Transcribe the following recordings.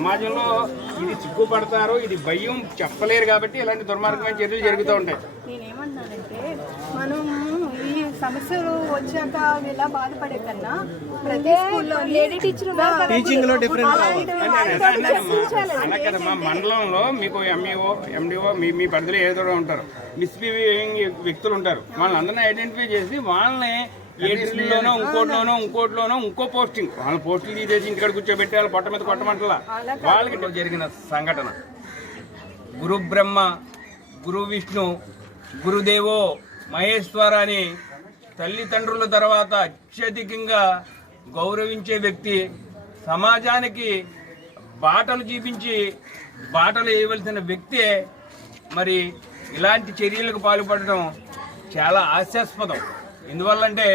సమాజంలో ఇది సిగ్గుపడతారు, ఇది భయం చెప్పలేరు కాబట్టి ఇలాంటి దుర్మార్గమైన చర్యలు జరుగుతూ ఉంటాయి. నేనేమన్నానంటే మనం ఈ సమస్యలు వచ్చాక ఇలా బాధపడే కన్నా ప్రతి స్కూల్లో లేడీ టీచర్ టీచింగ్ లో డిఫరెన్స్ అలా కదా మా మండలంలో మీకు ఎంఈఓ ఎండిఓ మీ పరిధిలో ఏదో ఉంటారు, మిస్బిహేవింగ్ వ్యక్తులు ఉంటారు. వాళ్ళందరినీ ఐడెంటిఫై చేసి వాళ్ళని ఏటీలోనో ఇంకోటిలోనో ఇంకో పోస్టింగ్ వాళ్ళ పోస్టులు తీసేసి ఇంటికాడ కూర్చోబెట్టి వాళ్ళ పొట్ట మీద కొట్టమంటలా. వాళ్ళకి జరిగిన సంఘటన గురు బ్రహ్మ గురు విష్ణు గురుదేవో మహేశ్వర అని తల్లిదండ్రుల తర్వాత అత్యధికంగా గౌరవించే వ్యక్తి సమాజానికి బాటలు చూపించి బాటలు వేయవలసిన వ్యక్తే మరి ఇలాంటి చర్యలకు పాల్పడడం చాలా హాస్యాస్పదం. ఎందువల్లంటే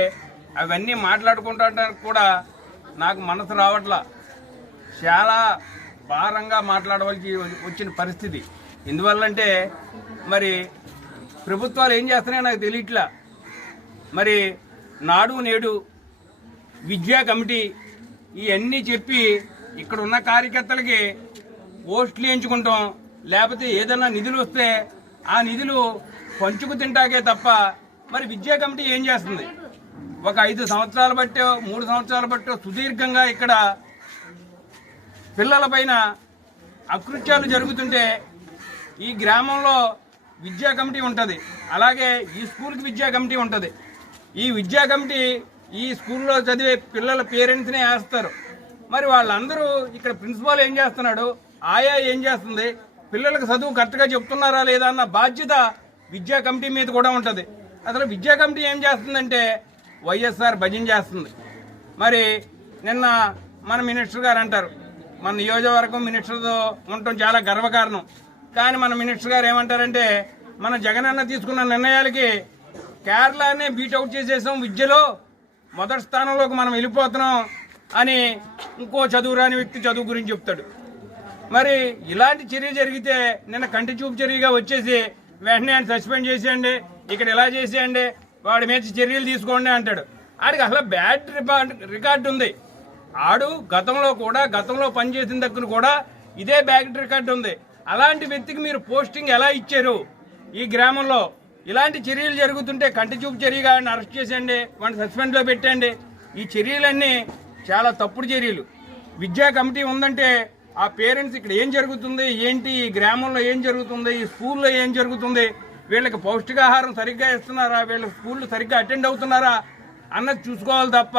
అవన్నీ మాట్లాడుకుంటానికి కూడా నాకు మనసు రావట్లా, చాలా భారంగా మాట్లాడవలసి వచ్చిన పరిస్థితి. ఎందువల్లంటే మరి ప్రభుత్వాలు ఏం చేస్తున్నాయో నాకు తెలియట్లా. మరి నాడు నేడు విద్యా కమిటీ ఇవన్నీ చెప్పి ఇక్కడ ఉన్న కార్యకర్తలకి పోస్టులు ఎంచుకుంటాం, లేకపోతే ఏదైనా నిధులు వస్తే ఆ నిధులు పంచుకు తింటాకే తప్ప మరి విద్యా కమిటీ ఏం చేస్తుంది? ఒక 5 సంవత్సరాలు బట్టో 3 సంవత్సరాలు బట్టో సుదీర్ఘంగా ఇక్కడ పిల్లల పైన అకృత్యాలు జరుగుతుంటే ఈ గ్రామంలో విద్యా కమిటీ ఉంటుంది, అలాగే ఈ స్కూల్కి విద్యా కమిటీ ఉంటుంది. ఈ విద్యా కమిటీ ఈ స్కూల్లో చదివే పిల్లల పేరెంట్స్నే వేస్తారు. మరి వాళ్ళందరూ ఇక్కడ ప్రిన్సిపాల్ ఏం చేస్తున్నాడు, ఆయా ఏం చేస్తుంది, పిల్లలకు చదువు కరెక్ట్గా చెప్తున్నారా లేదా అన్న బాధ్యత విద్యా కమిటీ మీద కూడా ఉంటుంది. అసలు విద్యా కమిటీ ఏం చేస్తుందంటే వైఎస్ఆర్ భజన చేస్తుంది. మరి నిన్న మన మినిస్టర్ గారు అంటారు, మన నియోజకవర్గం మినిస్టర్తో ఉండటం చాలా గర్వకారణం. కానీ మన మినిస్టర్ గారు ఏమంటారంటే మన జగనన్న తీసుకున్న నిర్ణయాలకి కేరళనే బీట్అవుట్ చేసేసాం, విద్యలో మొదటి స్థానంలోకి మనం వెళ్ళిపోతున్నాం అని ఇంకో చదువురాని వ్యక్తి చదువు గురించి చెప్తాడు. మరి ఇలాంటి చర్య జరిగితే నిన్న కంటి చూపు చర్యగా వచ్చేసి వెంటనే ఆయన సస్పెండ్ చేసేయండి, ఇక్కడ ఇలా చేసేయండి, వాడి మీద చర్యలు తీసుకోండి అంటాడు. ఆడికి అసలు బ్యాడ్ రికార్డు ఉంది. ఆడు గతంలో పనిచేసిన దగ్గర కూడా ఇదే బ్యాడ్ రికార్డు ఉంది. అలాంటి వ్యక్తికి మీరు పోస్టింగ్ ఎలా ఇచ్చారు? ఈ గ్రామంలో ఇలాంటి చర్యలు జరుగుతుంటే కంటి చూపు చర్యగా ఆయన అరెస్ట్ చేసేయండి, వాడిని సస్పెండ్లో పెట్టండి. ఈ చర్యలన్నీ చాలా తప్పుడు చర్యలు. విద్యా కమిటీ ఉందంటే ఆ పేరెంట్స్ ఇక్కడ ఏం జరుగుతుంది ఏంటి, ఈ గ్రామంలో ఏం జరుగుతుంది, ఈ స్కూల్లో ఏం జరుగుతుంది, వీళ్ళకి పౌష్టికాహారం సరిగ్గా ఇస్తున్నారా, వీళ్ళ స్కూళ్ళు సరిగ్గా అటెండ్ అవుతున్నారా అన్నది చూసుకోవాలి తప్ప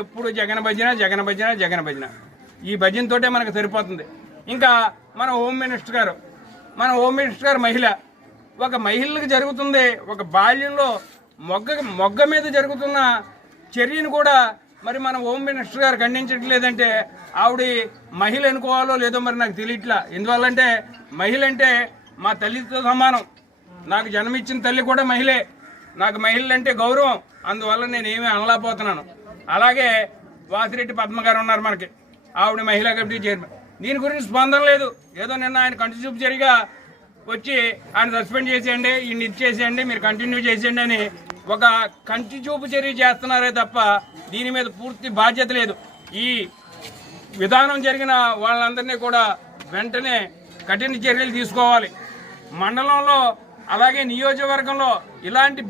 ఎప్పుడు జగన్ భజన ఈ భజనతోటే మనకు సరిపోతుంది. ఇంకా మన హోమ్ మినిస్టర్ గారు మహిళ, ఒక మహిళలకు జరుగుతుంది ఒక బాల్యంలో మొగ్గ మీద జరుగుతున్న చర్యను కూడా మరి మన హోమ్ మినిస్టర్ గారు ఖండించట్లేదంటే ఆవిడ మహిళ అనుకోవాలో లేదో మరి నాకు తెలియట్లా. ఎందువల్లంటే మహిళ అంటే మా తల్లితో సమానం, నాకు జన్మించిన తల్లి కూడా మహిళే, నాకు మహిళలంటే గౌరవం, అందువల్ల నేను ఏమీ అనలేకపోతున్నాను. అలాగే వాసిరెడ్డి పద్మ గారు ఉన్నారు మనకి, ఆవిడ మహిళా కమిటీ చైర్మన్. దీని గురించి స్పందన లేదు. ఏదో నిన్న ఆయన కంటి చూపు జరిగా వచ్చి ఆయన సస్పెండ్ చేసేయండి, ఈయన ఇచ్చేసేయండి, మీరు కంటిన్యూ చేసేయండి అని ఒక కంటి చూపు చర్య చేస్తున్నారే తప్ప దీని మీద పూర్తి బాధ్యత లేదు. ఈ విధానం జరిగిన వాళ్ళందరినీ కూడా వెంటనే కఠిన చర్యలు తీసుకోవాలి. మండలంలో అలాగే నియోజకవర్గంలో ఇలాంటి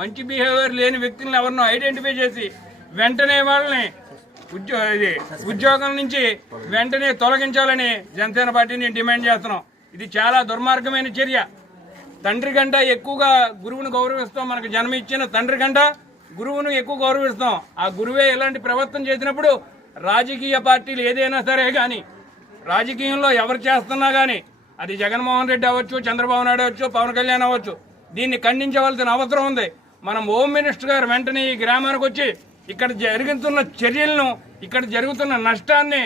మంచి బిహేవియర్ లేని వ్యక్తులను ఎవరినో ఐడెంటిఫై చేసి వెంటనే వాళ్ళని ఉద్యోగం నుంచి వెంటనే తొలగించాలని జనసేన పార్టీని డిమాండ్ చేస్తున్నాం. ఇది చాలా దుర్మార్గమైన చర్య. తండ్రి కంటే ఎక్కువగా గురువును గౌరవిస్తాం. మనకు జన్మ ఇచ్చిన తండ్రి కంటే గురువును ఎక్కువ గౌరవిస్తాం. ఆ గురువే ఇలాంటి ప్రవర్తన చేసినప్పుడు రాజకీయ పార్టీలు ఏదైనా సరే కానీ, రాజకీయంలో ఎవరు చేస్తున్నా కానీ, అది జగన్మోహన్ రెడ్డి అవ్వచ్చు, చంద్రబాబు నాయుడు అవ్వచ్చు, పవన్ కళ్యాణ్ అవ్వచ్చు, దీన్ని ఖండించవలసిన అవసరం ఉంది. మనం హోమ్ మినిస్టర్ గారు వెంటనే ఈ గ్రామానికి వచ్చి ఇక్కడ జరుగుతున్న చర్యలను, ఇక్కడ జరుగుతున్న నష్టాన్ని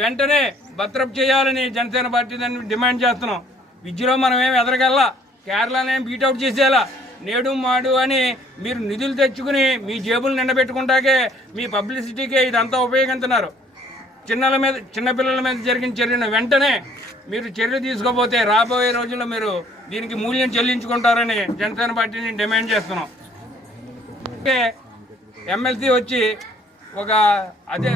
వెంటనే భద్రపు చేయాలని జనసేన పార్టీ డిమాండ్ చేస్తున్నాం. విద్యలో మనం ఏమి ఎదరగల్లా, కేరళనేం బీట్అవుట్ చేసేలా నేడు మాడు అని మీరు నిధులు తెచ్చుకుని మీ జేబులు నిండబెట్టుకుంటాకే మీ పబ్లిసిటీకే ఇదంతా ఉపయోగిస్తున్నారు. చిన్నపిల్లల మీద జరిగిన చర్యను వెంటనే మీరు చర్య తీసుకోకపోతే రాబోయే రోజుల్లో మీరు దీనికి మూల్యం చెల్లించుకుంటారని జనసేన పార్టీని డిమాండ్ చేస్తున్నాం. ఎమ్మెల్సీ వచ్చి అదే